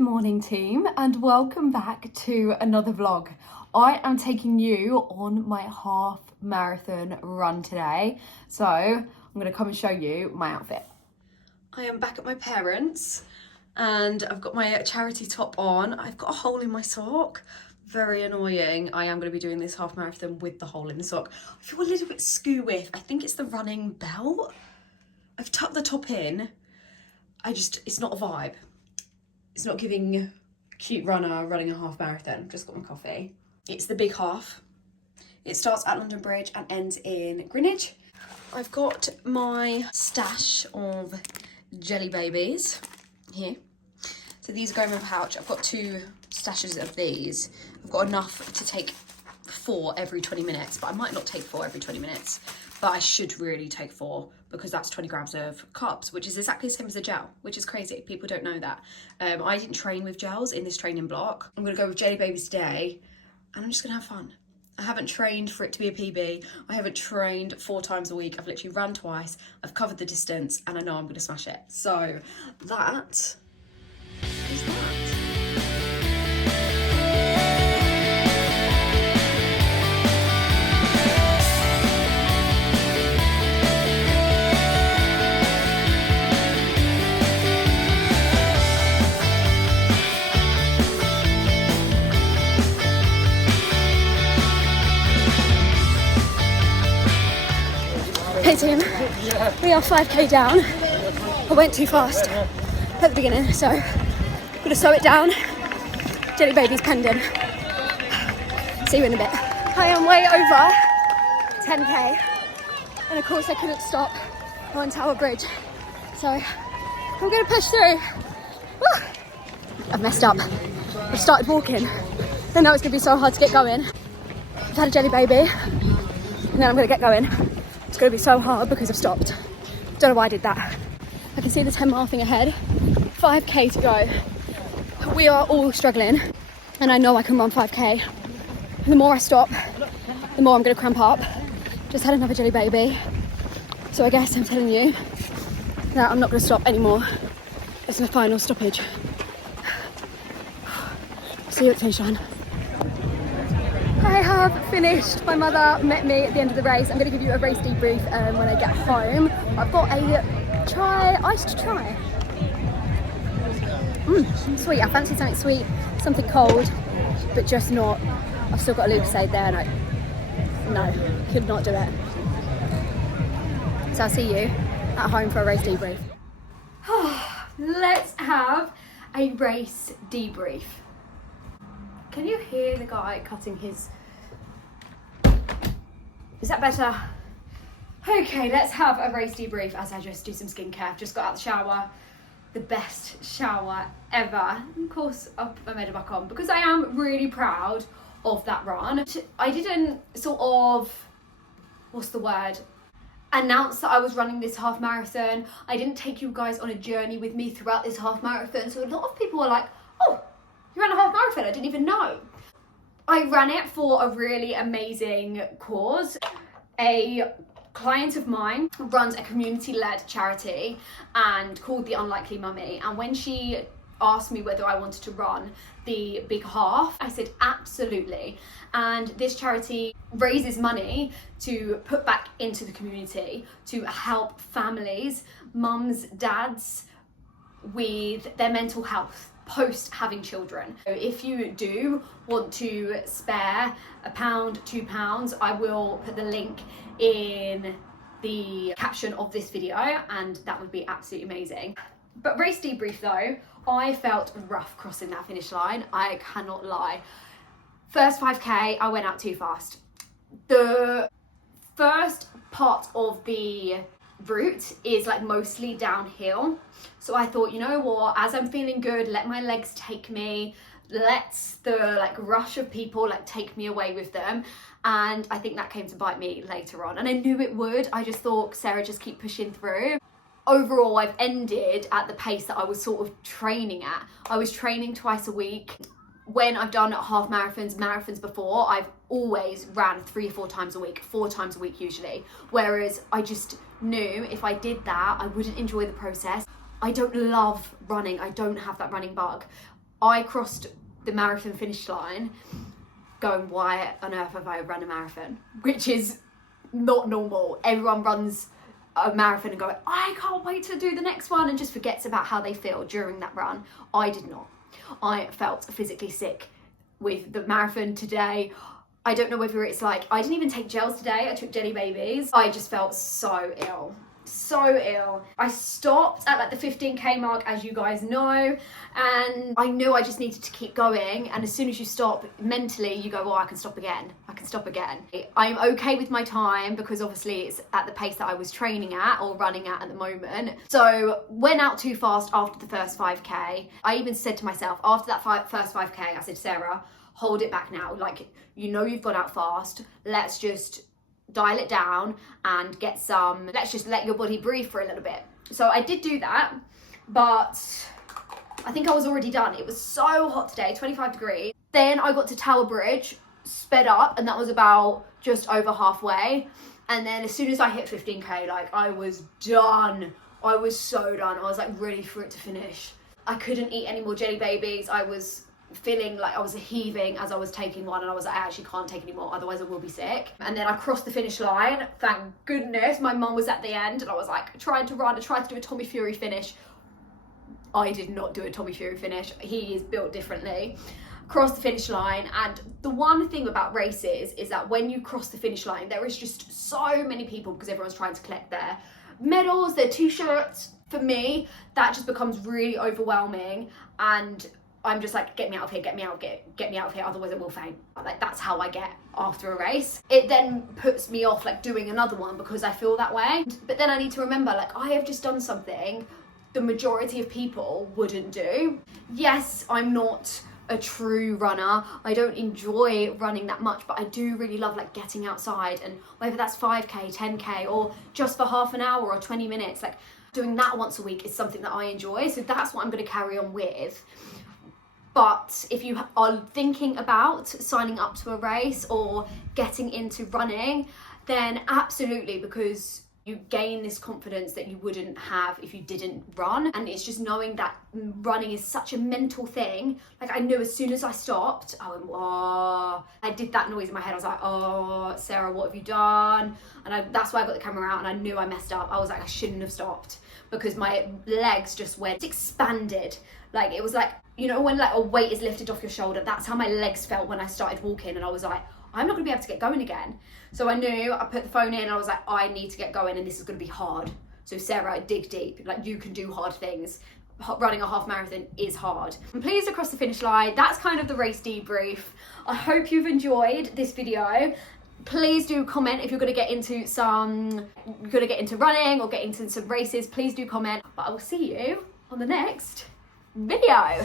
morning team, and welcome back to another vlog. I am taking you on my half marathon run today, so I'm going to come and show you my outfit. I am back at my parents' and I've got my charity top on. I've got a hole in my sock, very annoying. I am going to be doing this half marathon with the hole in the sock. I feel a little bit skew with, I think it's the running belt. I've tucked the top in, it's not a vibe. It's not giving cute runner running a half marathon. Just got my coffee. It's the big half. It starts at London Bridge and ends in Greenwich. I've got my stash of jelly babies here. So these go in my pouch. I've got 2 stashes of these. I've got enough to take 4 every 20 minutes, but I might not take 4 every 20 minutes. But I should really take 4 because that's 20 grams of carbs, which is exactly the same as a gel, which is crazy. People don't know that. I didn't train with gels in this training block. I'm gonna go with jelly babies today and I'm just gonna have fun. I haven't trained for it to be a PB. I haven't trained 4 times a week. I've literally run twice. I've covered the distance and I know I'm gonna smash it. So that is that. Hey team, we are 5k down. I went too fast at the beginning, so I'm gonna slow it down. Jelly baby's pending. See you in a bit. I am way over 10k, and of course I couldn't stop on Tower Bridge, so I'm gonna push through. Woo! I've messed up. I've started walking. I know it's gonna be so hard to get going. I've had a jelly baby, and then I'm gonna get going. It's going to be so hard because I've stopped. Don't know why I did that. I can see the 10 mile thing ahead. 5k to go. We are all struggling and I know I can run 5k. The more I stop, the more I'm going to cramp up. Just had another jelly baby. So I guess I'm telling you that I'm not going to stop anymore. It's my final stoppage. See you at the finish line. I have finished. My mother met me at the end of the race. I'm going to give you a race debrief when I get home. I've got a iced chai. Sweet. I fancy something sweet, something cold, but just not. I've still got a Lucasade there and no, could not do it. So I'll see you at home for a race debrief. Let's have a race debrief. Can you hear the guy cutting his... Is that better? Okay, let's have a race debrief as I just do some skincare. I've just got out of the shower. The best shower ever. Of course, I'll put my makeup back on because I am really proud of that run. I didn't sort of, announce that I was running this half marathon. I didn't take you guys on a journey with me throughout this half marathon. So a lot of people were like, oh, you ran a half marathon, I didn't even know. I ran it for a really amazing cause. A client of mine runs a community-led charity and called the Unlikely Mummy. And when she asked me whether I wanted to run the big half, I said absolutely. And this charity raises money to put back into the community to help families, mums, dads, with their mental health post having children. So if you do want to spare £1, £2, I will put the link in the caption of this video and that would be absolutely amazing. But race debrief though, I felt rough crossing that finish line, I cannot lie. First 5k, I went out too fast. The first part of the route is like mostly downhill, so I thought, you know what, as I'm feeling good, let my legs take me, let the like rush of people like take me away with them. And I think that came to bite me later on, and I knew it would. I just thought, Sarah, just keep pushing through. Overall, I've ended at the pace that I was sort of training at. I was training twice a week. When I've done half marathons before, I've always ran 3-4 times a week, 4 times a week usually. Whereas I just knew if I did that, I wouldn't enjoy the process. I don't love running. I don't have that running bug. I crossed the marathon finish line going, why on earth have I run a marathon? Which is not normal. Everyone runs a marathon and go, I can't wait to do the next one, and just forgets about how they feel during that run. I did not. I felt physically sick with the marathon today. I don't know whether it's like, I didn't even take gels today, I took jelly babies. I just felt so ill. So ill. I stopped at like the 15k mark, as you guys know, and I knew I just needed to keep going. And as soon as you stop, mentally you go, oh, I can stop again, I can stop again. I'm okay with my time because obviously it's at the pace that I was training at or running at the moment. So went out too fast after the first 5k. I even said to myself after that first 5k, I said, Sarah, hold it back now. Like, you know you've gone out fast, let's just dial it down and get some, let's just let your body breathe for a little bit. So I did do that, but I think I was already done. It was so hot today, 25 degrees. Then I got to Tower Bridge, sped up, and that was about just over halfway. And then as soon as I hit 15k, like, I was done. I was so done. I was like ready for it to finish. I couldn't eat any more jelly babies. I was feeling like I was heaving as I was taking one, and I was like, I actually can't take any more, otherwise I will be sick. And then I crossed the finish line. Thank goodness my mum was at the end, and I was like trying to run. I tried to do a Tommy Fury finish. I did not do a Tommy Fury finish. He is built differently. Crossed the finish line, and the one thing about races is that when you cross the finish line, there is just so many people because everyone's trying to collect their medals, their t-shirts. For me, that just becomes really overwhelming, and I'm just like, get me out of here, get me out of here, otherwise I will faint. Like, that's how I get after a race. It then puts me off like doing another one because I feel that way. But then I need to remember, like, I have just done something the majority of people wouldn't do. Yes, I'm not a true runner. I don't enjoy running that much, but I do really love like getting outside, and whether that's 5k, 10k, or just for half an hour or 20 minutes, like doing that once a week is something that I enjoy. So that's what I'm going to carry on with. But if you are thinking about signing up to a race or getting into running, then absolutely, because you gain this confidence that you wouldn't have if you didn't run. And it's just knowing that running is such a mental thing. Like, I knew as soon as I stopped, I went, oh, I did that noise in my head. I was like, oh, Sarah, what have you done? And that's why I got the camera out, and I knew I messed up. I was like, I shouldn't have stopped, because my legs just went, expanded. Like, it was like, you know, when like a weight is lifted off your shoulder, that's how my legs felt when I started walking. And I was like, I'm not gonna be able to get going again. So I knew, I put the phone in, and I was like, I need to get going, and this is gonna be hard. So Sarah, dig deep, like, you can do hard things. Running a half marathon is hard. I'm pleased to cross the finish line. That's kind of the race debrief. I hope you've enjoyed this video. Please do comment if you're gonna get into running or get into some races. Please do comment, but I will see you on the next video.